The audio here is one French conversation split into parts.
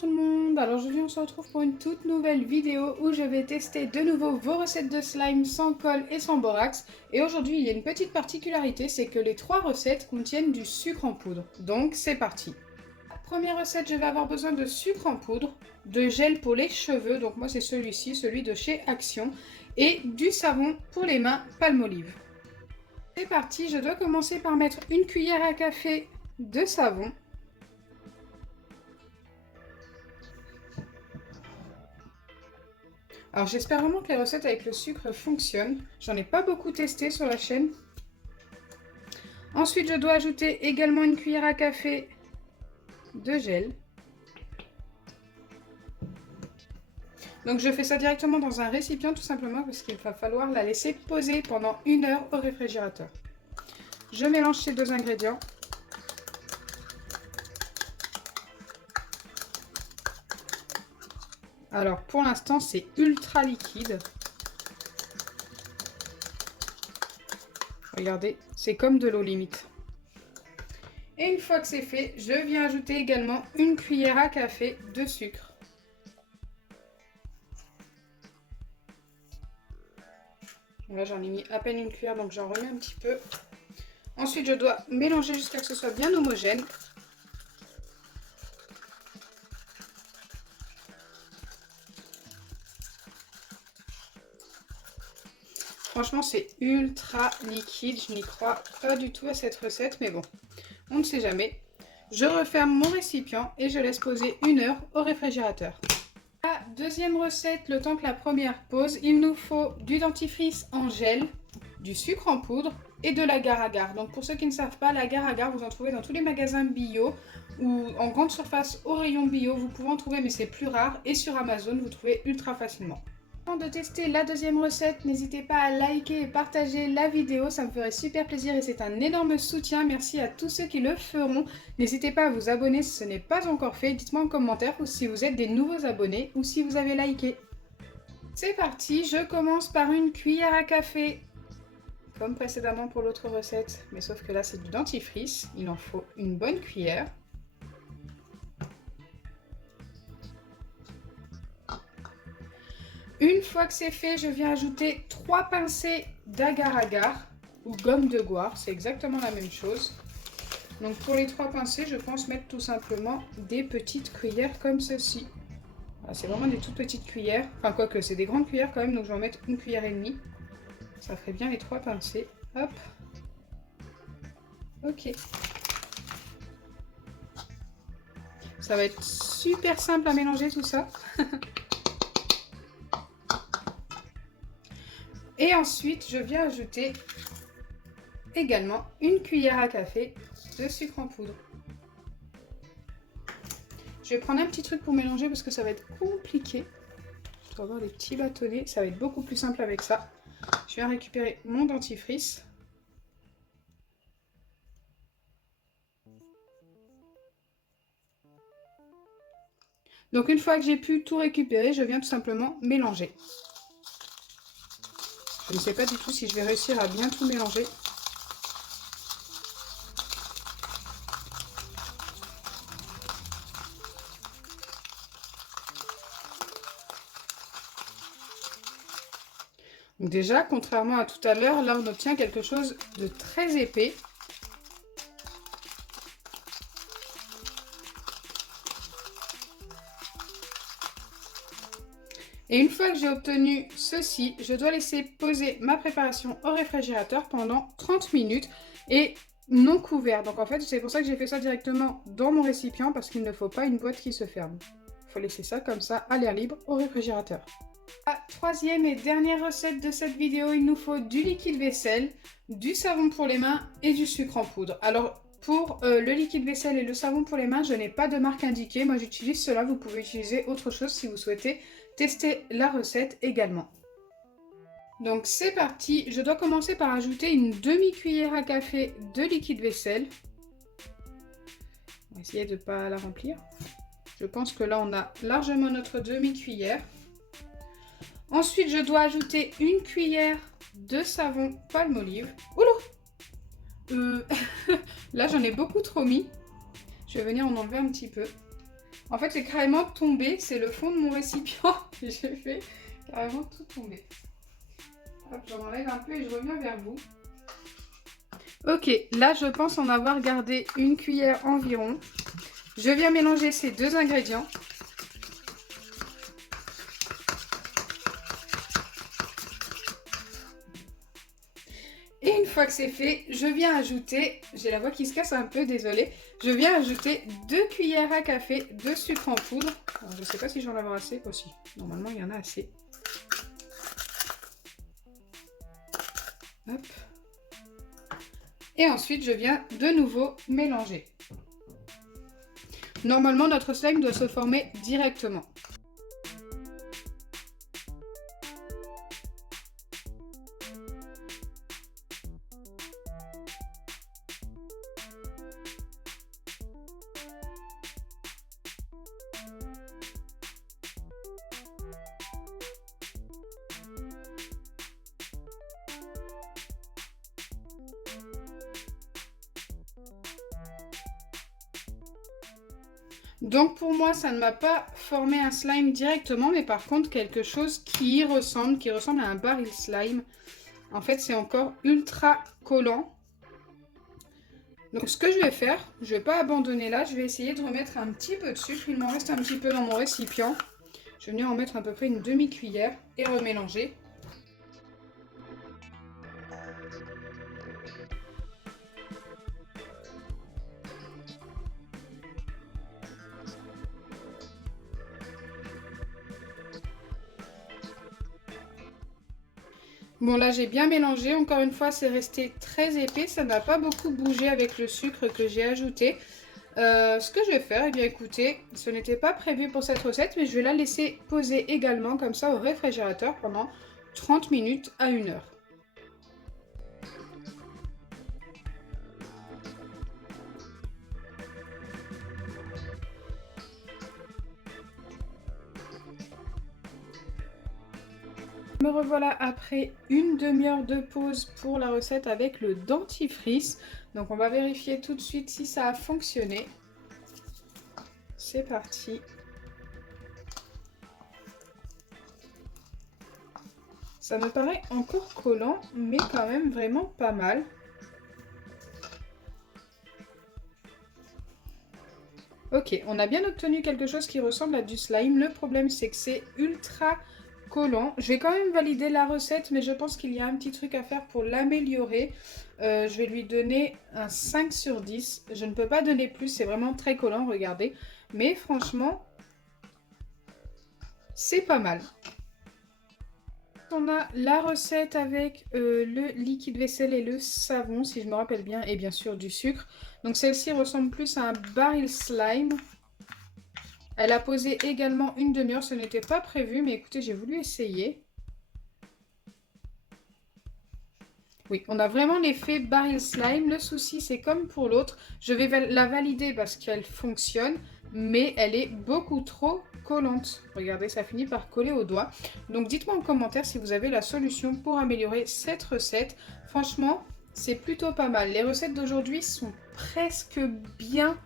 tout le monde, alors aujourd'hui on se retrouve pour une toute nouvelle vidéo où je vais tester de nouveau vos recettes de slime sans colle et sans borax. Et aujourd'hui il y a une petite particularité, c'est que les 3 recettes contiennent du sucre en poudre. Donc c'est parti. Première recette, je vais avoir besoin de sucre en poudre, de gel pour les cheveux, donc moi c'est celui-ci, celui de chez Action, et du savon pour les mains Palmolive. C'est parti, je dois commencer par mettre une cuillère à café de savon. Alors j'espère vraiment que les recettes avec le sucre fonctionnent. J'en ai pas beaucoup testé sur la chaîne. Ensuite, je dois ajouter également une cuillère à café de gel. Donc je fais ça directement dans un récipient tout simplement parce qu'il va falloir la laisser poser pendant 1 heure au réfrigérateur. Je mélange ces 2 ingrédients. Alors pour l'instant c'est ultra liquide. Regardez, c'est comme de l'eau limite. Et une fois que c'est fait, je viens ajouter également une cuillère à café de sucre. Là j'en ai mis à peine une cuillère donc j'en remets un petit peu. Ensuite je dois mélanger jusqu'à ce que ce soit bien homogène. Franchement, c'est ultra liquide. Je n'y crois pas du tout à cette recette, mais bon, on ne sait jamais. Je referme mon récipient et je laisse poser 1 heure au réfrigérateur. La deuxième recette, le temps que la première pose, il nous faut du dentifrice en gel, du sucre en poudre et de l'agar-agar. Donc pour ceux qui ne savent pas, l'agar-agar, vous en trouvez dans tous les magasins bio ou en grande surface au rayon bio. Vous pouvez en trouver, mais c'est plus rare. Et sur Amazon, vous trouvez ultra facilement. Avant de tester la deuxième recette, n'hésitez pas à liker et partager la vidéo, ça me ferait super plaisir et c'est un énorme soutien. Merci à tous ceux qui le feront. N'hésitez pas à vous abonner si ce n'est pas encore fait. Dites-moi en commentaire ou si vous êtes des nouveaux abonnés ou si vous avez liké. C'est parti, je commence par une cuillère à café, comme précédemment pour l'autre recette, mais sauf que là c'est du dentifrice, il en faut une bonne cuillère. Une fois que c'est fait, je viens ajouter 3 pincées d'agar-agar ou gomme de goire, c'est exactement la même chose. Donc pour les 3 pincées, je pense mettre tout simplement des petites cuillères comme ceci. Voilà, c'est vraiment des toutes petites cuillères, enfin quoique c'est des grandes cuillères quand même, donc je vais en mettre 1,5 cuillère. Ça ferait bien les 3 pincées. Hop. Ok. Ça va être super simple à mélanger tout ça. Et ensuite, je viens ajouter également une cuillère à café de sucre en poudre. Je vais prendre un petit truc pour mélanger parce que ça va être compliqué. Je dois avoir des petits bâtonnets, ça va être beaucoup plus simple avec ça. Je viens récupérer mon dentifrice. Donc une fois que j'ai pu tout récupérer, je viens tout simplement mélanger. Je ne sais pas du tout si je vais réussir à bien tout mélanger. Donc déjà, contrairement à tout à l'heure, là on obtient quelque chose de très épais. Et une fois que j'ai obtenu ceci, je dois laisser poser ma préparation au réfrigérateur pendant 30 minutes et non couvert. Donc en fait, c'est pour ça que j'ai fait ça directement dans mon récipient parce qu'il ne faut pas une boîte qui se ferme. Il faut laisser ça comme ça à l'air libre au réfrigérateur. La troisième et dernière recette de cette vidéo, il nous faut du liquide vaisselle, du savon pour les mains et du sucre en poudre. Alors pour le liquide vaisselle et le savon pour les mains, je n'ai pas de marque indiquée. Moi j'utilise cela, vous pouvez utiliser autre chose si vous souhaitez tester la recette également. Donc c'est parti, je dois commencer par ajouter une demi-cuillère à café de liquide vaisselle. On va essayer de ne pas la remplir. Je pense que là on a largement notre demi-cuillère. Ensuite je dois ajouter une cuillère de savon Palmolive. Oula Là j'en ai beaucoup trop mis. Je vais venir en enlever un petit peu. En fait, c'est carrément tombé. C'est le fond de mon récipient que j'ai fait carrément tout tomber. Hop, j'en enlève un peu et je reviens vers vous. Ok, là je pense en avoir gardé une cuillère environ. Je viens mélanger ces deux ingrédients. Et une fois que c'est fait, je viens ajouter, j'ai la voix qui se casse un peu, désolée. Je viens ajouter 2 cuillères à café de sucre en poudre. Alors, je ne sais pas si j'en ai assez aussi. Normalement, il y en a assez. Hop. Et ensuite, je viens de nouveau mélanger. Normalement, notre slime doit se former directement. Donc pour moi, ça ne m'a pas formé un slime directement, mais par contre quelque chose qui ressemble à un baril slime. En fait, c'est encore ultra collant. Donc ce que je vais faire, je ne vais pas abandonner là, je vais essayer de remettre un petit peu de sucre. Il m'en reste un petit peu dans mon récipient. Je vais venir en mettre à peu près une demi-cuillère et remélanger. Bon là j'ai bien mélangé, encore une fois c'est resté très épais, ça n'a pas beaucoup bougé avec le sucre que j'ai ajouté. Ce que je vais faire, eh bien écoutez, ce n'était pas prévu pour cette recette, mais je vais la laisser poser également comme ça au réfrigérateur pendant 30 minutes à 1 heure. Me revoilà après une demi-heure de pause pour la recette avec le dentifrice. Donc on va vérifier tout de suite si ça a fonctionné. C'est parti. Ça me paraît encore collant, mais quand même vraiment pas mal. Ok, on a bien obtenu quelque chose qui ressemble à du slime. Le problème, c'est que c'est ultra collant. Je vais quand même valider la recette, mais je pense qu'il y a un petit truc à faire pour l'améliorer. Je vais lui donner un 5 sur 10. Je ne peux pas donner plus, c'est vraiment très collant, regardez. Mais franchement, c'est pas mal. On a la recette avec le liquide vaisselle et le savon, si je me rappelle bien, et bien sûr du sucre. Donc celle-ci ressemble plus à un baril slime. Elle a posé également une demi-heure, ce n'était pas prévu, mais écoutez, j'ai voulu essayer. Oui, on a vraiment l'effet baril slime. Le souci, c'est comme pour l'autre, je vais la valider parce qu'elle fonctionne, mais elle est beaucoup trop collante. Regardez, ça finit par coller au doigt. Donc dites-moi en commentaire si vous avez la solution pour améliorer cette recette. Franchement, c'est plutôt pas mal. Les recettes d'aujourd'hui sont presque bien.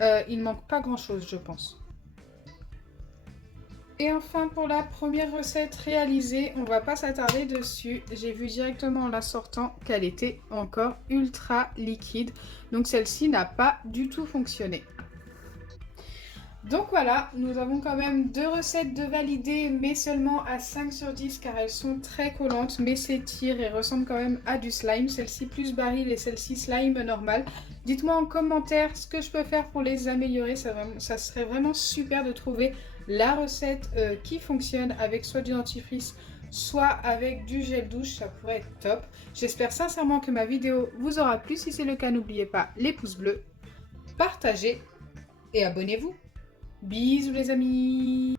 Il ne manque pas grand-chose, je pense. Et enfin pour la première recette réalisée, on va pas s'attarder dessus. J'ai vu directement en la sortant qu'elle était encore ultra liquide. Donc celle-ci n'a pas du tout fonctionné. Donc voilà, nous avons quand même 2 recettes de valider, mais seulement à 5 sur 10 car elles sont très collantes, mais s'étirent et ressemblent quand même à du slime. Celle-ci plus baril et celle-ci slime normal. Dites-moi en commentaire ce que je peux faire pour les améliorer, ça serait vraiment super de trouver la recette qui fonctionne avec soit du dentifrice, soit avec du gel douche, ça pourrait être top. J'espère sincèrement que ma vidéo vous aura plu. Si c'est le cas, n'oubliez pas les pouces bleus, partagez et abonnez-vous. Bisous les amis!